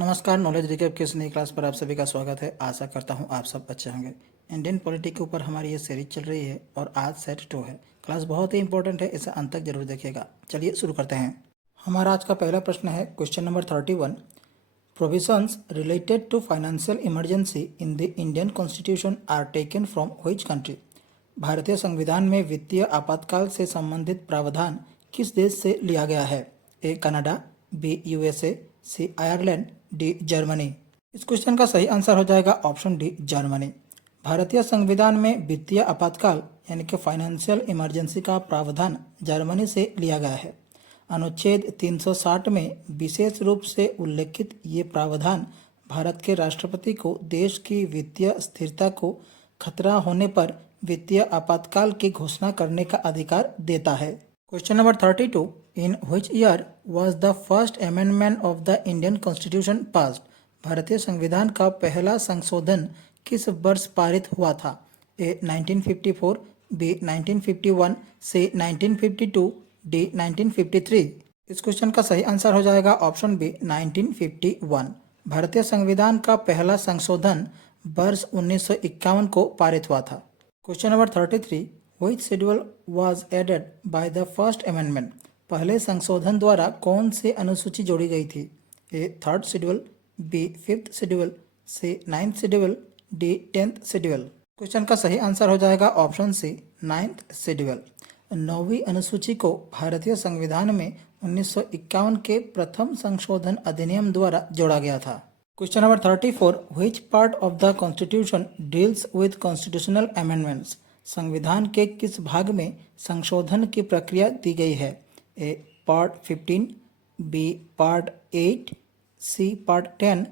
नमस्कार। Knowledge recap की इस नई क्लास पर आप सभी का स्वागत है। आशा करता हूँ आप सब अच्छे होंगे। इंडियन पॉलिटी के ऊपर हमारी ये सीरीज चल रही है और आज सेट 2 है। क्लास बहुत ही इंपॉर्टेंट है, इसे अंत तक जरूर देखिएगा। चलिए शुरू करते हैं। हमारा आज का पहला प्रश्न है question number 31। Provisions related to financial emergency in the Indian constitution are taken from which country. भारतीय संविधान में वित्तीय आपातकाल से संबंधित प्रावधान किस देश से लिया गया है? A Canada, B USA, C Ireland, D Germany. इस क्वेश्चन का सही आंसर हो जाएगा ऑप्शन डी जर्मनी। भारतीय संविधान में वित्तीय आपातकाल यानी कि फाइनेंशियल इमरजेंसी का प्रावधान जर्मनी से लिया गया है। अनुच्छेद 360 में विशेष रूप से उल्लेखित ये प्रावधान भारत के राष्ट्रपति को देश की वित्तीय स्थिरता को खतरा होने पर वित्तीय आपातकाल की घोषणा करने का अधिकार देता है। Question number 32। In which year was the first amendment of the Indian constitution passed. भारतीय संविधान का पहला संशोधन किस वर्ष पारित हुआ था? ए 1954, बी 1951, सी 1952, डी 1953। इस क्वेश्चन का सही आंसर हो जाएगा ऑप्शन बी 1951। भारतीय संविधान का पहला संशोधन वर्ष 1951 को पारित हुआ था। Question number 33। Which schedule was added by the first amendment. पहले संशोधन द्वारा कौन सी अनुसूची जोड़ी गई थी? A 3rd schedule, B 5th schedule, C 9th schedule, D 10th schedule. Question का सही आंसर हो जाएगा ऑप्शन सी 9th शेड्यूल। 9वीं अनुसूची को भारतीय संविधान में 1951 के प्रथम संशोधन अधिनियम द्वारा जोड़ा गया था। Question number 34। Which part of the constitution deals with constitutional amendments. संविधान के किस भाग में संशोधन की प्रक्रिया दी गई है? A part 15, B part 8, C part 10,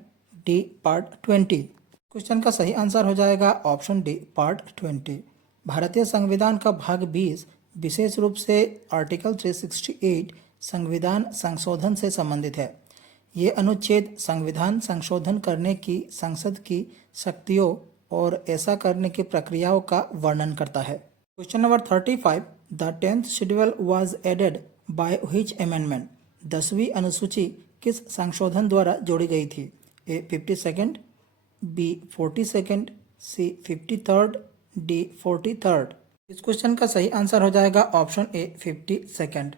D part 20। Question का सही आंसर हो जाएगा ऑप्शन डी पार्ट 20। भारतीय संविधान का भाग 20 विशेष रूप से आर्टिकल 368 संविधान संशोधन से संबंधित है। ये अनुच्छेद संविधान संशोधन करने की संसद की शक्तियों और ऐसा करने की प्रक्रियाओं का वर्णन करता है। Question number 35। The 10th schedule was added by which amendment. 10वीं अनुसूची किस संशोधन द्वारा जोड़ी गई थी? A 52nd, B 42nd, C 53rd, D 43rd। इस क्वेश्चन का सही आंसर हो जाएगा ऑप्शन ए 52nd।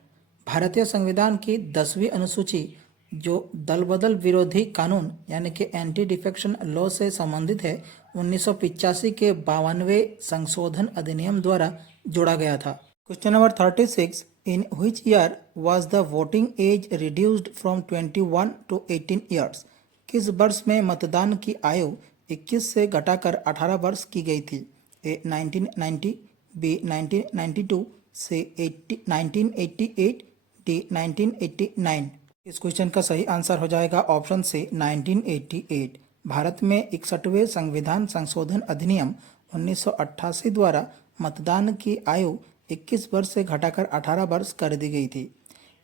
भारतीय संविधान की 10वीं अनुसूची जो दल बदल विरोधी कानून यानी कि एंटी डिफेक्शन लॉ से संबंधित है 1985 के 52वें संशोधन अधिनियम द्वारा जोड़ा गया था। Question number 36। In which year was the voting age reduced from 21 to 18 years. किस वर्ष में मतदान की आयु 21 से घटाकर 18 वर्ष की गई थी? ए 1990, बी 1992, सी 1988, डी 1989। इस क्वेश्चन का सही आंसर हो जाएगा ऑप्शन सी 1988। भारत में 61वें संविधान संशोधन अधिनियम 1988 द्वारा मतदान की आयु 21 वर्ष से घटाकर 18 वर्ष कर दी गई थी।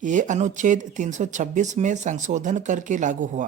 ये अनुच्छेद 326 में संशोधन करके लागू हुआ।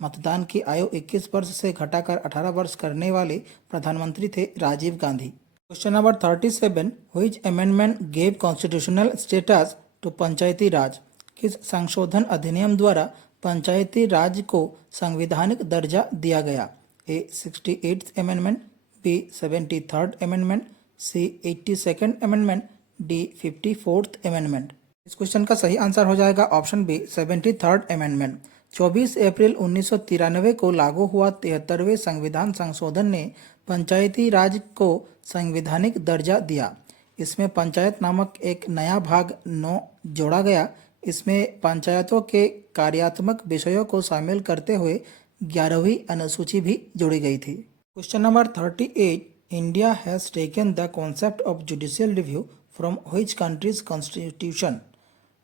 मतदान की आयु 21 वर्ष से घटाकर 18 वर्ष करने वाले प्रधानमंत्री थे Rajiv Gandhi. Question number 37। Which amendment gave constitutional status to Panchayati Raj. किस संशोधन अधिनियम द्वारा पंचायती राज को संवैधानिक दर्जा दिया गया? A 68th amendment, B 73rd amendment, C 82nd amendment, D 54th amendment. इस क्वेश्चन का सही आंसर हो जाएगा ऑप्शन बी 73rd अमेंडमेंट। 24 अप्रैल 1993 को लागू हुआ 73वें संविधान संशोधन ने पंचायती राज को संवैधानिक दर्जा दिया। इसमें पंचायत नामक एक नया भाग 9 जोड़ा गया। इसमें पंचायतों के कार्यात्मक विषयों को शामिल करते हुए 11वीं अनुसूची भी जोड़ी गई थी। Question number 38। India has taken the concept of judicial review from which countries constitution.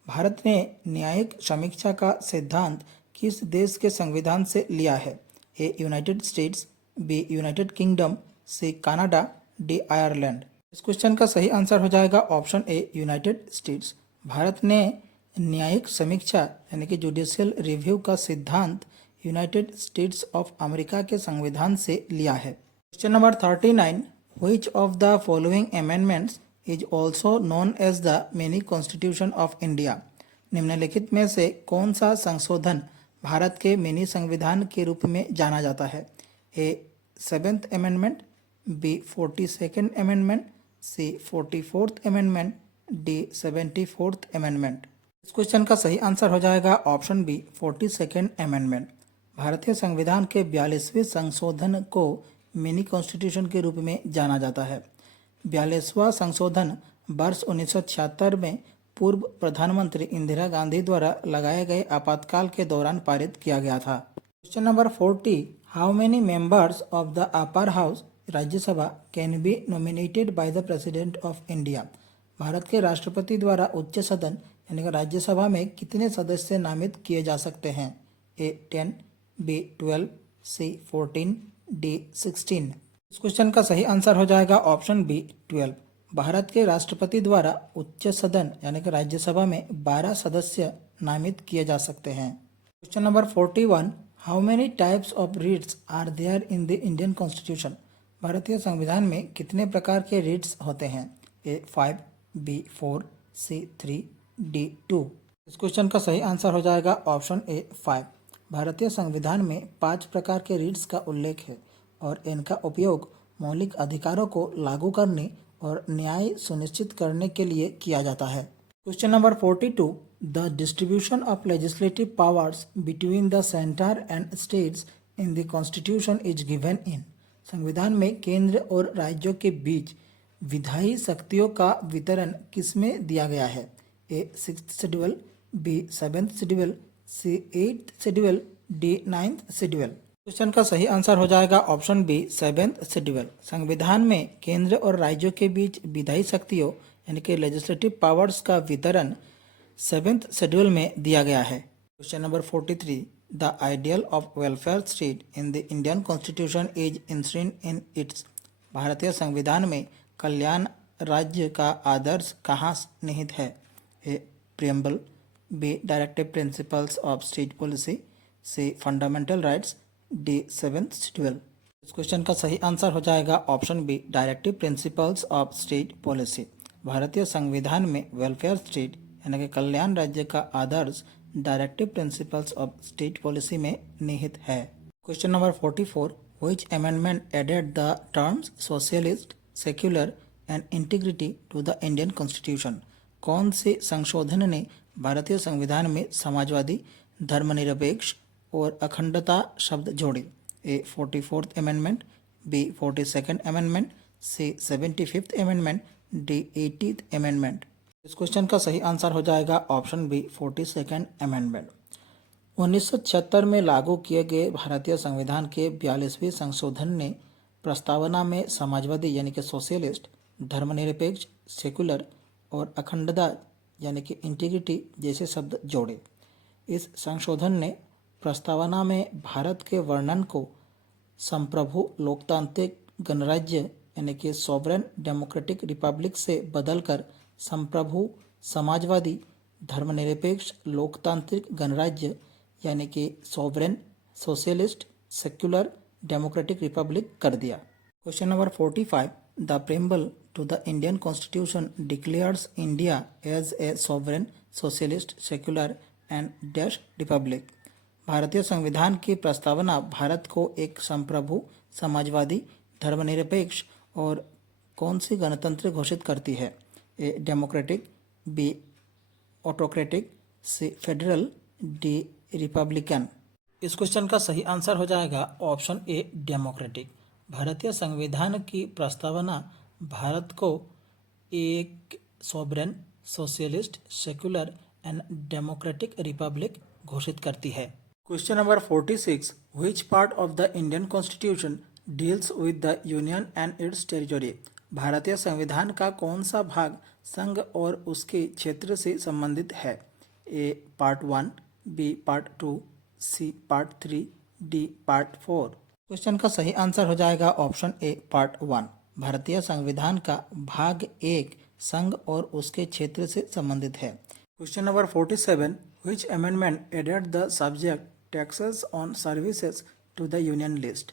Bharat ने न्यायिक समीक्षा का सिद्धांत किस देश के संविधान से लिया है? A United States, B United Kingdom, C Canada, D Ireland. इस क्वेश्चन का सही आंसर हो जाएगा option A United States. Bharat ने न्यायिक समीक्षा यानी कि जुडिशियल रिव्यू का सिद्धांत यूनाइटेड स्टेट्स ऑफ अमेरिका के संविधान से लिया है। Question number 39। Which of the following amendments is also known as the mini constitution of India. निम्नलिखित में से कौन सा संशोधन भारत के मिनी संविधान के रूप में जाना जाता है? A 7th amendment, B 42nd amendment, C 44th amendment, D 74th amendment. इस क्वेश्चन का सही आंसर हो जाएगा ऑप्शन बी 42nd अमेंडमेंट। भारतीय संविधान के 42वें संशोधन को मिनी कॉन्स्टिट्यूशन के रूप में जाना जाता है। 42वां संशोधन वर्ष 1976 में पूर्व प्रधानमंत्री इंदिरा गांधी द्वारा लगाए गए आपातकाल के दौरान पारित किया गया था। Question number 40, how many members of the upper house Rajya Sabha can be nominated by the president of India? Bharat के राष्ट्रपति द्वारा उच्च सदन यानी कि राज्यसभा में कितने सदस्य नामित किए जा सकते हैं? ए 10, बी 12, सी 14, डी 16। इस क्वेश्चन का सही आंसर हो जाएगा ऑप्शन बी 12। भारत के राष्ट्रपति द्वारा उच्च सदन यानी कि राज्यसभा में 12 सदस्य नामित किए जा सकते हैं। Question number 41, how many types of writs are there in the Indian constitution? भारतीय संविधान में कितने प्रकार के रीट्स होते हैं? A 5, B 4, C 3, D 2। इस क्वेश्चन का सही आंसर हो जाएगा ऑप्शन ए 5। भारतीय संविधान में 5 प्रकार के रीट्स का उल्लेख है और इनका उपयोग मौलिक अधिकारों को लागू करने और न्याय सुनिश्चित करने के लिए किया जाता है। Question number 42, the distribution of legislative powers between the centre and states in the constitution is given in? संविधान में केंद्र और राज्यों के बीच विधायी शक्तियों का वितरण किसमें दिया गया है? A 6th schedule, B 7th schedule, C 8th schedule, D 9th schedule. Question का सही आंसर हो जाएगा ऑप्शन बी 7th शेड्यूल। संविधान में केंद्र और राज्यों के बीच विधायी शक्तियों यानी कि लेजिस्लेटिव पावर्स का वितरण 7th शेड्यूल में दिया गया है। Question number 43, the ideal of welfare state in the Indian constitution is enshrined in its? भारतीय संविधान में कल्याण राज्य का आदर्श कहाँ निहित है? A preamble, B directive principles of state policy, C fundamental rights, D 7th schedule. इस क्वेश्चन का सही आंसर हो जाएगा option B directive principles of state policy. भारतीय संविधान में वेलफेयर स्टेट यानी कि कल्याण राज्य का आदर्श directive principles of state policy में निहित है। Question number 44, which amendment added the terms socialist, secular and integrity to the Indian constitution? कौन से संशोधन ने भारतीय संविधान में समाजवादी, धर्मनिरपेक्ष और अखंडता शब्द जोड़े? A 44th amendment, B 42nd amendment, C 75th amendment, D 80th amendment. इस क्वेश्चन का सही आंसर हो जाएगा ऑप्शन बी 42nd अमेंडमेंट। 1976 में लागू किए गए भारतीय संविधान के 42वें संशोधन ने प्रस्तावना में समाजवादी यानी कि सोशलिस्ट, धर्मनिरपेक्ष, सेकुलर और अखंडता यानी कि इंटीग्रिटी जैसे शब्द जोड़े। इस संशोधन ने प्रस्तावना में भारत के वर्णन को संप्रभु लोकतांत्रिक गणराज्य यानी कि सॉवरेन डेमोक्रेटिक रिपब्लिक से बदलकर संप्रभु समाजवादी, धर्मनिरपेक्ष लोकतांत्रिक गणराज्य यानी कि sovereign socialist secular democratic republic कर दिया। Question number 45, the preamble to the Indian constitution declares India as a sovereign socialist secular and dash republic? भारतीय संविधान की प्रस्तावना भारत को एक संप्रभु, समाजवादी, धर्मनिरपेक्ष और कौन सी गणतंत्र घोषित करती है? A democratic, B autocratic, C federal, D republican. इस क्वेश्चन का सही आंसर हो जाएगा ऑप्शन ए डेमोक्रेटिक। भारतीय संविधान की प्रस्तावना भारत को एक sovereign, socialist, secular and democratic Republic घोषित करती है। Question number 46, which part of the Indian constitution deals with the union and its territory? भारतीय संविधान का कौन सा भाग संघ और उसके क्षेत्र से संबंधित है? A part 1, B part 2, C part 3, D part 4। Question का सही आंसर हो जाएगा ऑप्शन ए पार्ट 1। भारतीय संविधान का भाग 1 संघ और उसके क्षेत्र से संबंधित है। Question number 47, which amendment added the subject taxes on services to the union list?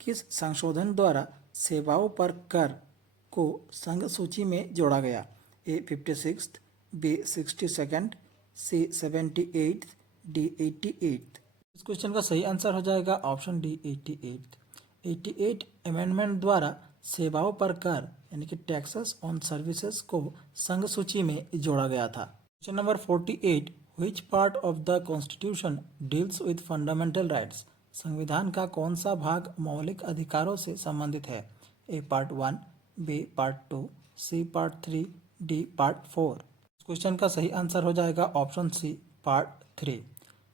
किस संशोधन द्वारा सेवाओं पर कर को संघ सूची में जोड़ा गया? ए 56th, बी 62nd, सी 78th, डी 88th। इस क्वेश्चन का सही आंसर हो जाएगा ऑप्शन डी 88 अमेंडमेंट द्वारा सेवाओं पर कर यानी कि टैक्सेस ऑन सर्विसेज को संघ सूची में जोड़ा गया था। Question number 48 which part of the constitution deals with fundamental rights. संविधान का कौन सा भाग मौलिक अधिकारों से संबंधित है? A part 1, B part 2, C part 3, D part 4। इस क्वेश्चन का सही आंसर हो जाएगा ऑप्शन सी पार्ट 3।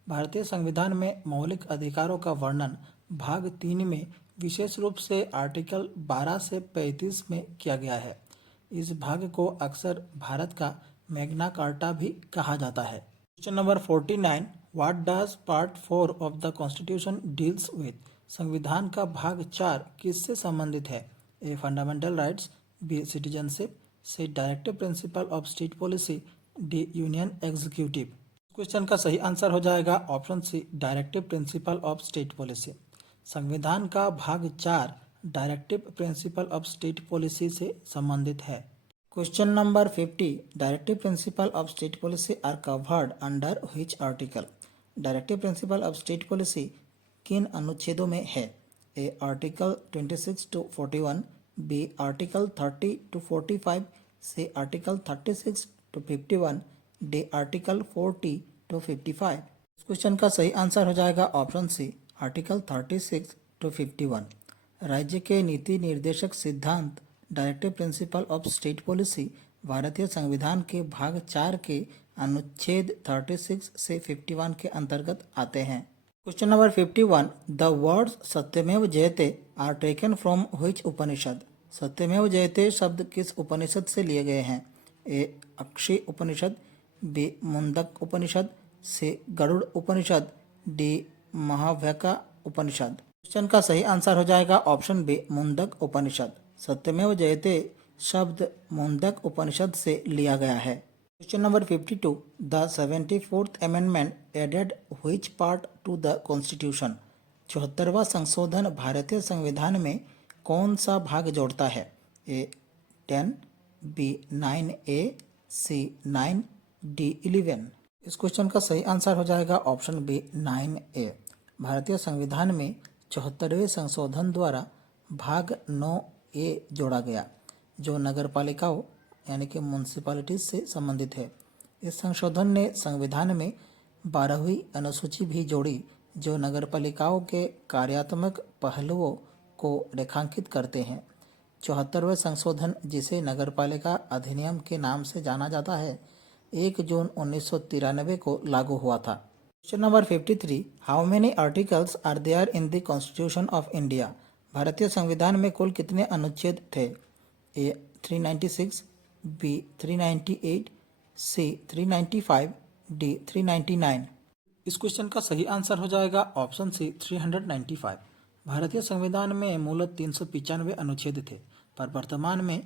भारतीय संविधान में मौलिक अधिकारों का वर्णन भाग 3 में विशेष रूप से आर्टिकल 12 से 35 में किया गया है। इस भाग को अक्सर भारत का मैग्ना कार्टा भी कहा जाता है। Question number 49 what does part 4 of the constitution deals with. संविधान का भाग 4 किससे संबंधित है? A fundamental rights, B citizenship, C directive principle of state policy, D union executive. Question का सही आंसर हो जाएगा option C directive principle of state policy. संविधान का भाग 4 directive principle of state policy से संबंधित है। Question number 50 directive principle of state policy are covered under which article. Directive principle of state policy किन अनुच्छेदों में है? A article 26 to 41, B article 30 to 45, C article 36 to 51, D article 40 to 55। इस question का सही आंसर हो जाएगा option C article 36 to 51। राज्य के नीति निर्देशक सिद्धांत directive principle of state policy भारतीय संविधान के भाग 4 के अनुच्छेद 36 से 51 के अंतर्गत आते हैं। क्वेश्चन नंबर 51 द वर्ड्स सत्यमेव जयते आर टेकन फ्रॉम व्हिच उपनिषद। सत्यमेव जयते शब्द किस उपनिषद से लिए गए हैं? ए अक्षय उपनिषद, बी मुंडक उपनिषद, सी गरुड़ उपनिषद, डी महाव्यका उपनिषद। क्वेश्चन का सही आंसर हो जाएगा ऑप्शन बी मुंडक उपनिषद। सत्यमेव जयते शब्द मुंडक उपनिषद से लिया गया है। Question number 52 the 74th amendment added which part to the constitution. 74वां संशोधन भारतीय संविधान में कौन सा भाग जोड़ता है? A 10, B 9A, C 9, D 11। इस क्वेश्चन का सही आंसर हो जाएगा ऑप्शन बी 9A। भारतीय संविधान में 74वें संशोधन द्वारा भाग 9A जोड़ा गया जो नगर पालिकाओं यानी कि म्यूनसिपैलिटीज से संबंधित है। इस संशोधन ने संविधान में 12वीं अनुसूची भी जोड़ी जो नगर पालिकाओं के कार्यात्मक पहलुओं को रेखांकित करते हैं। 74वें संशोधन जिसे नगरपालिका अधिनियम के नाम से जाना जाता है 1 जून 1993 को लागू हुआ था। Question number 53 how many articles are there in the constitution of India. भारतीय संविधान में कुल कितने अनुच्छेद थे? A 396, B 398, C 395, D 399। इस क्वेश्चन का सही आंसर हो जाएगा ऑप्शन सी 395। भारतीय संविधान में मूलतः 395 अनुच्छेद थे पर वर्तमान में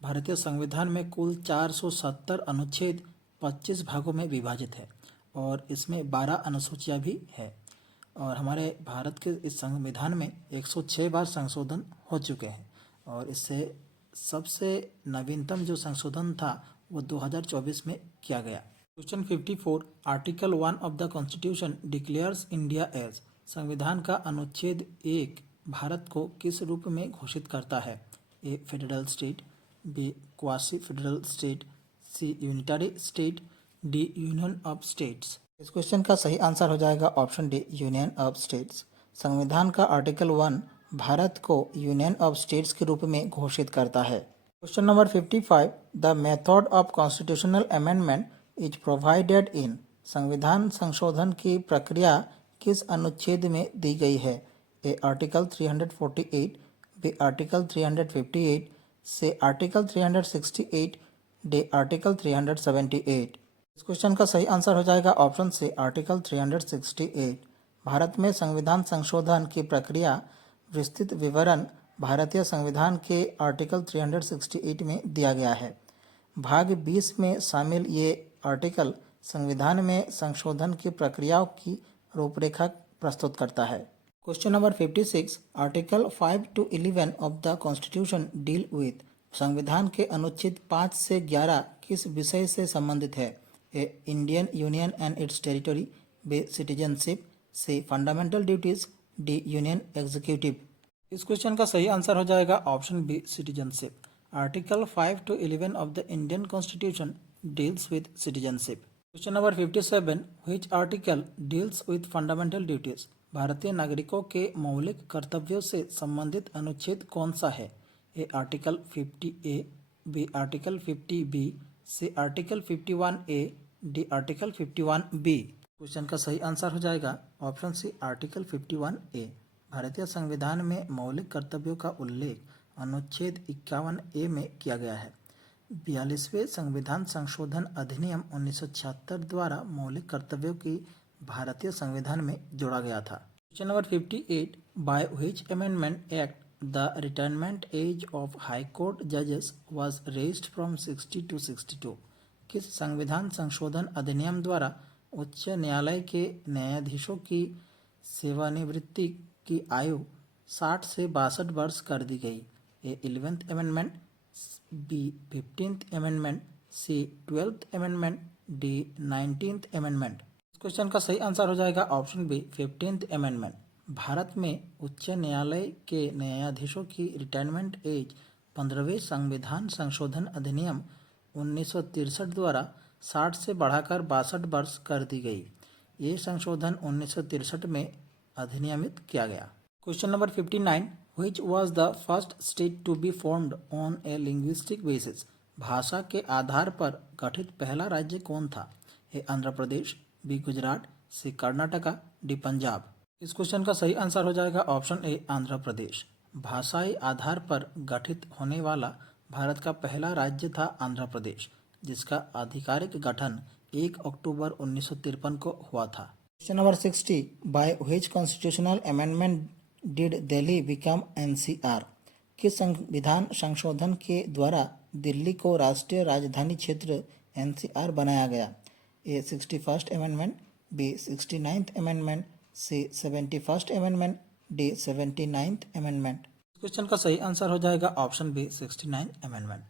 भारतीय संविधान में कुल 470 अनुच्छेद 25 भागों में विभाजित है और इसमें 12 अनुसूचियां भी है और हमारे भारत के इस संविधान में 106 बार संशोधन हो चुके हैं और इससे सबसे नवीनतम जो संशोधन था वो 2024 में किया गया। Question 54 article 1 of the constitution declares India as. संविधान का अनुच्छेद 1 भारत को किस रूप में घोषित करता है? A federal state, B quasi federal state, C unitary state, D union of states. इस क्वेश्चन का सही आंसर हो जाएगा option D union of states. संविधान का आर्टिकल 1 भारत को यूनियन ऑफ स्टेट्स के रूप में घोषित करता है। Question number 55 the method of constitutional amendment is provided in. संविधान संशोधन की प्रक्रिया किस अनुच्छेद में दी गई है? A article 348, B article 358, C article 368, D article 378। इस क्वेश्चन का सही आंसर हो जाएगा ऑप्शन सी आर्टिकल 368। भारत में संविधान संशोधन की प्रक्रिया विस्तृत विवरण भारतीय संविधान के आर्टिकल 368 में दिया गया है। भाग 20 में शामिल ये आर्टिकल संविधान में संशोधन की प्रक्रियाओं की रूपरेखा प्रस्तुत करता है। Question number 56 article 5 to 11 of the constitution deal with. संविधान के अनुच्छेद 5 से 11 किस विषय से संबंधित है? A Indian union and its territory, B citizenship, C fundamental duties, D union executive. इस क्वेश्चन का सही आंसर हो जाएगा option B citizenship. Article 5 to 11 of the Indian constitution deals with citizenship. Question number 57, which article deals with fundamental duties. भारतीय नागरिकों के मौलिक कर्तव्यों से संबंधित अनुच्छेद कौन सा है? A article 50A, B article 50B, C article 51A, D article 51B। Question का सही आंसर हो जाएगा ऑप्शन सी आर्टिकल 51A। भारतीय संविधान में मौलिक कर्तव्यों का उल्लेख अनुच्छेद 51A में किया गया है। 42वें संविधान संशोधन अधिनियम 1976 द्वारा मौलिक कर्तव्यों की भारतीय संविधान में जोड़ा गया था। Question number 58, bye which amendment act the retirement age of high court जजेस वाज रेज्ड फ्रॉम 60 to 62। किस संविधान संशोधन अधिनियम द्वारा उच्च न्यायालय के न्यायाधीशों की सेवानिवृत्ति की आयु 60 से 62 वर्ष कर दी गई? A 11th amendment, B 15th amendment, C 12th amendment, D 19th amendment. इस क्वेश्चन का सही आंसर हो जाएगा option B 15th amendment. Bharat में उच्च न्यायालय के न्यायाधीशों की रिटायरमेंट एज 15वें संविधान संशोधन अधिनियम 1963 द्वारा 60 से बढ़ाकर 62 वर्ष कर दी गई। ये संशोधन 1963 में अधिनियमित किया गया। Question number 59, which was the first state to be formed on a linguistic basis. भाषा के आधार पर गठित पहला राज्य कौन था? A Andhra Pradesh, B Gujarat, C Karnataka, D Punjab. इस क्वेश्चन का सही आंसर हो जाएगा ऑप्शन ए आंध्र प्रदेश। भाषाई आधार पर गठित होने वाला भारत का पहला राज्य था आंध्र प्रदेश, जिसका आधिकारिक गठन 1 अक्टूबर 1953 को हुआ था। Question number 60, by which constitutional amendment did Delhi become NCR. किस संविधान संशोधन के द्वारा दिल्ली को राष्ट्रीय राजधानी क्षेत्र एनसीआर बनाया गया? A 61st amendment, B 69th amendment, C 71st amendment, D 79th amendment. Question का सही आंसर हो जाएगा option B 69th amendment.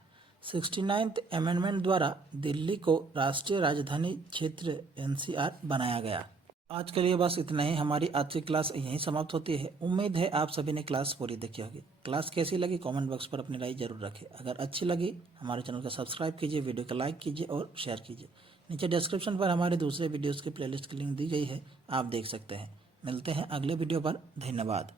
69th amendment द्वारा दिल्ली को राष्ट्रीय राजधानी क्षेत्र एनसीआर बनाया गया। आज के लिए बस इतना ही। हमारी आज की क्लास यहीं समाप्त होती है। उम्मीद है आप सभी ने क्लास पूरी देखी होगी। क्लास कैसी लगी कमेंट बॉक्स पर अपनी राय जरूर रखें। अगर अच्छी लगी हमारे चैनल को सब्सक्राइब कीजिए, वीडियो को लाइक कीजिए और शेयर कीजिए। नीचे डिस्क्रिप्शन पर हमारे दूसरे वीडियोज़ की प्लेलिस्ट की लिंक दी गई है, आप देख सकते हैं। मिलते हैं अगले वीडियो पर। धन्यवाद।